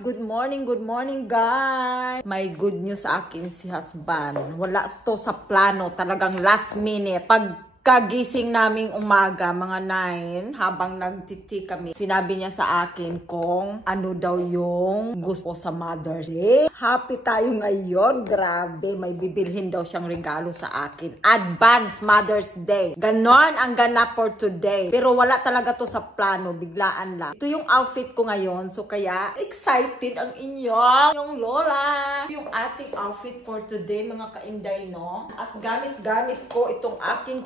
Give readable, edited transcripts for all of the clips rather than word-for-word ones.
Good morning guys. May good news sa akin si husband. Wala to sa plano, talagang last minute. Pagkagising naming umaga, mga 9, habang nagtiti kami, sinabi niya sa akin kung ano daw yung gusto sa Mother's Day. Happy tayo ngayon, grabe. May bibilhin daw siyang regalo sa akin. Advance Mother's Day. Ganon ang ganap for today. Pero wala talaga to sa plano, biglaan lang. Ito yung outfit ko ngayon, so kaya excited ang yung lola. Yung ating outfit for today, mga kainday, no? At gamit-gamit ko itong aking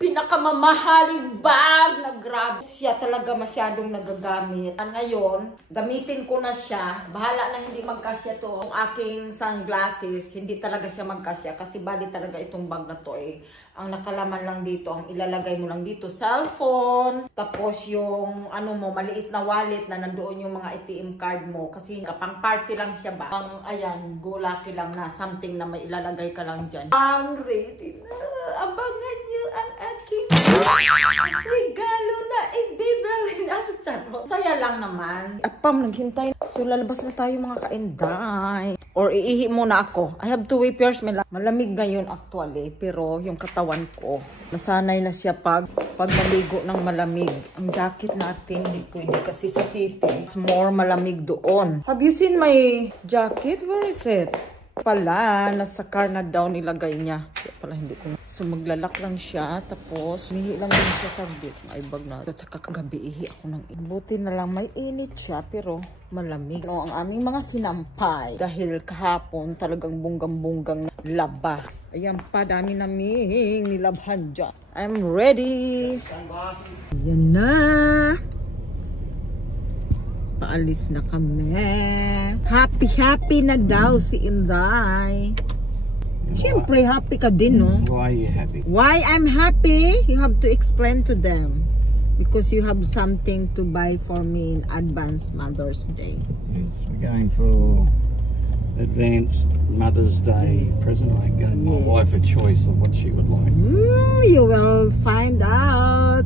pinakamamahaling bag na grabe. Siya talaga masyadong nagagamit. At ngayon, gamitin ko na siya. Bahala na hindi magkasya to. Ang aking sunglasses, hindi talaga siya magkasya kasi bali talaga itong bag na to eh. Ang nakalaman lang dito, ang ilalagay mo lang dito, cellphone. Tapos yung ano mo, maliit na wallet na nandoon yung mga ATM card mo. Kasi pang party lang siya ba? Ayan, go lucky lang na something na may ilalagay ka lang dyan. Ang ready na. Abangan nyo ang aking regalo na ibibili natin. Saya lang naman. Apam, naghintay. So, lalabas na tayo mga kainday. Or iihi muna ako. I have to wear ears. Malamig ngayon actually. Pero yung katawan ko, nasanay na siya pag maligo ng malamig. Ang jacket natin, hindi pwede kasi sa city. It's more malamig doon. Have you seen my jacket? Where is it? Pala, nasa car na daw nilagay niya. Kaya pala hindi ko. So maglalak lang siya. Tapos, mihi lang din siya sa bit. May bag na. At saka kagabi, ihi ako ng buti na lang may init siya. Pero malamig. No, ang aming mga sinampay. Dahil kahapon talagang bunggang-bunggang laba. Ayan pa, dami naming nilabhan dyan. I'm ready. Ayan na. Paalis na kami. Happy na daw si Inday. Siyempre, happy ka din, no? Why are you happy? Why I'm happy? You have to explain to them. Because you have something to buy for me in advance Mother's Day. Yes, we're going for advanced Mother's Day present. I gave my wife a choice of what she would like. You will find out.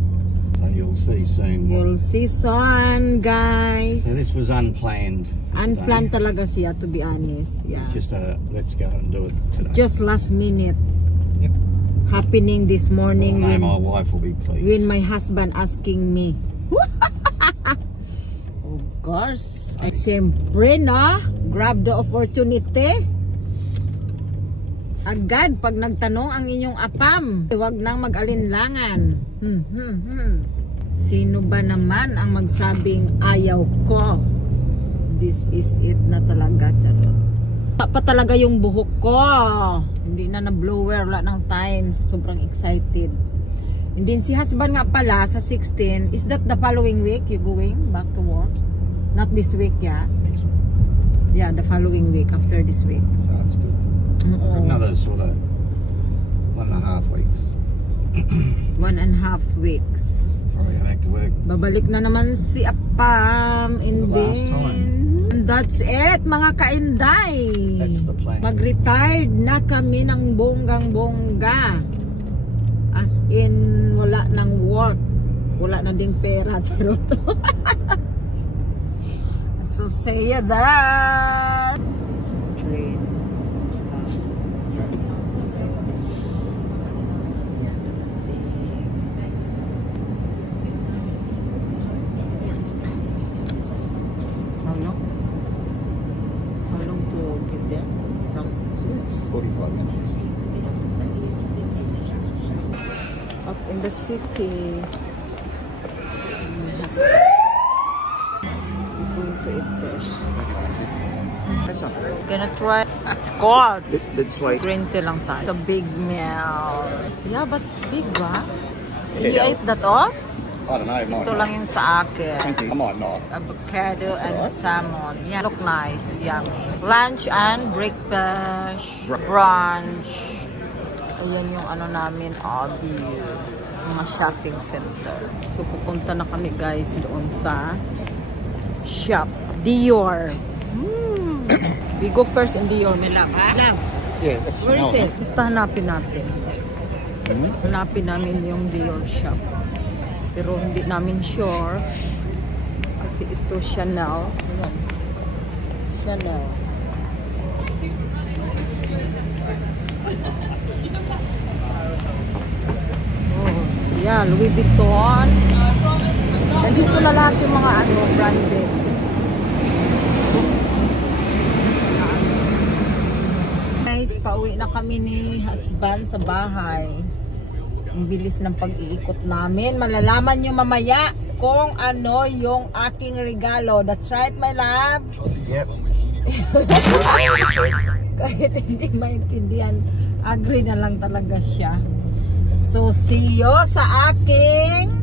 So you'll see soon. You'll see soon, guys. So this was unplanned. Unplanned talaga siya, to be honest. Yeah. It's just a let's go and do it today. Just last minute. Yep. Happening this morning. Well, my wife will be pleased. When my husband asking me. Of course. Ay, siyempre, no? Grab the opportunity. Agad, pag nagtanong ang inyong apam, huwag nang mag-alinlangan. Sino ba naman ang magsabing ayaw ko? This is it na talaga, charot. Pa talaga yung buhok ko. Hindi na na-blower, wala ng time. Sobrang excited. And then si husband nga pala sa 16, is that the following week you going back to work? Not this week, yeah? Next week. Yeah, the following week, after this week. So it's good. Another sort of 1.5 weeks. 1.5 weeks. Probably going back to work. Babalik na naman si Apam. And last time. That's it, mga kainday. That's the plan. Mag-retired na kami ng bonggang-bongga. As in, wala nang work. Wala na ding pera. Charot. So, say ya there. Train. How long to get there? From 45 minutes. up in the city. We're going to eat first. Gonna try. It's cold. Let's wait. Green tea lang tayo. The big meal. Yeah, but it's big, ba? Yeah. You ate that all? I don't know. Ito lang yung sa akin. I might not. Avocado and salmon. Yeah, look nice. Yummy. Lunch and breakfast. Brunch. Ayan yung ano namin. View. Mga shopping center. So, pupunta na kami guys doon sa shop. Dior. We go first in Dior, my love. Love. Yeah, Where is it? Basta hanapin natin. Hanapin namin yung Dior shop. Pero hindi namin sure. Kasi ito Chanel. Ayan. Chanel. Oh, yeah, Louis Vuitton. Nandito na lahat yung mga branded. Guys, pauwi na kami ni husband sa bahay. Ang bilis ng pag-iikot namin. Malalaman nyo mamaya kung ano yung aking regalo. That's right, my love? Yep. Kahit hindi maintindihan, agree na lang talaga siya. So, see you sa aking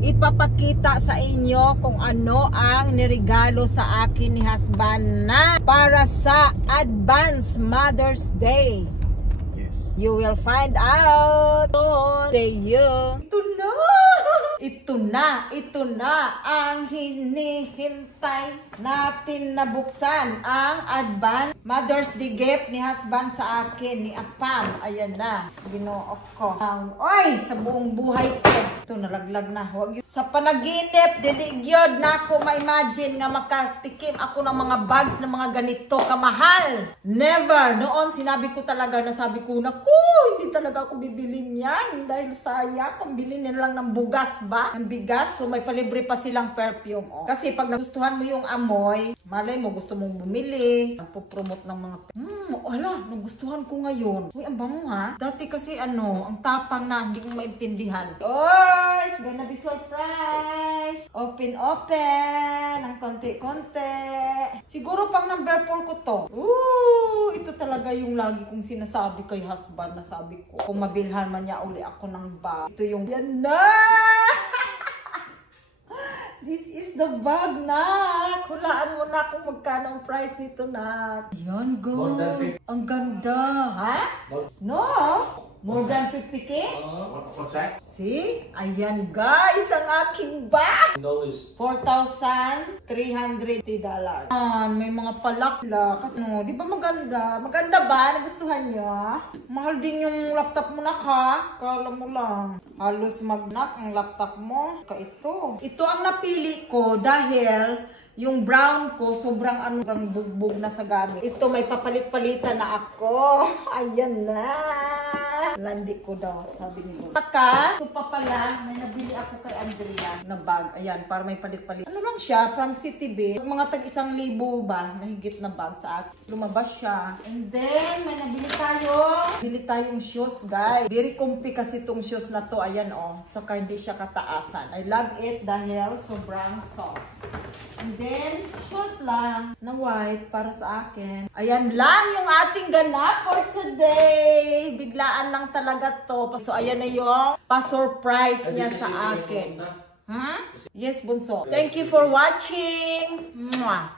ipapakita sa inyo kung ano ang nirigalo sa akin ni husband na para sa Advance Mother's Day. Yes. You will find out. Stay you. Ito na ang hinihintay natin na buksan ang Advance Mother's Day gift ni husband sa akin, ni Apam. Ayan na. Ginoo ko. Oy, sa buong buhay ko. Ito, nalaglag na. Huwag yun. Sa panaginip, diligyod na ako ma-imagine nga makatikim ako ng mga bags na mga ganito kamahal. Never. Noon, sinabi ko talaga, nasabi ko, naku, hindi talaga ako bibilin yan. Dahil sayang, pambili nila lang ng bugas ba? Ng bigas. So, may palibre pa silang perfume. Oh. Kasi pag nagustuhan mo yung amoy, malay mo, gusto mong bumili. Nagpo-promote ng mga wala, nagustuhan ko ngayon. Uy, ang bango ha. Dati kasi ang tapang na, hindi ko maintindihan. Oh, it's gonna be surprise. Open. Ang konti-konti. Siguro pang number 4 ko to. Ooh, ito talaga yung lagi kong sinasabi kay husband. Nasabi ko, kung mabilhan man niya uli ako ng bag. Ito yung, yan na! This is the bag, nak. Hulaan mo na kung magkano ang price nito, nak. Yan, go. Ang ganda. Ha? No? More than 50K? What's that? See? Ayan, guys, ang aking bag. $4,330. May mga palakla. Kasi, di ba maganda? Maganda ba? Nagustuhan nyo? Mahal din yung laptop mo, nak, ha? Kala mo lang. Halos magnak ang laptop mo. Ito. Ito ang napili ko dahil yung brown ko, sobrang bugbog na sa gamit. Ito, may papalit-palitan na ako. Ayan na. Landi ko daw, sabi ni Lord. Saka, ito pa pala, may nabili ako kay Andrea na bag. Ayan, para may palit-palit. Ano lang siya, from City Bay. Mga tag 1,000 ba, nahigit na bag sa atin. Lumabas siya. And then, may nabili tayo. Bili tayong shoes, guys. Very comfy kasi itong shoes na to. Ayan, oh. Saka hindi siya kataasan. I love it dahil sobrang soft. And then, short lang na white para sa akin. Ayan lang yung ating ganap for today. Biglaan lang talaga to. So, ayan na yung pa-surprise niya sa akin. Yes, bunso. Thank you for watching. Mwah.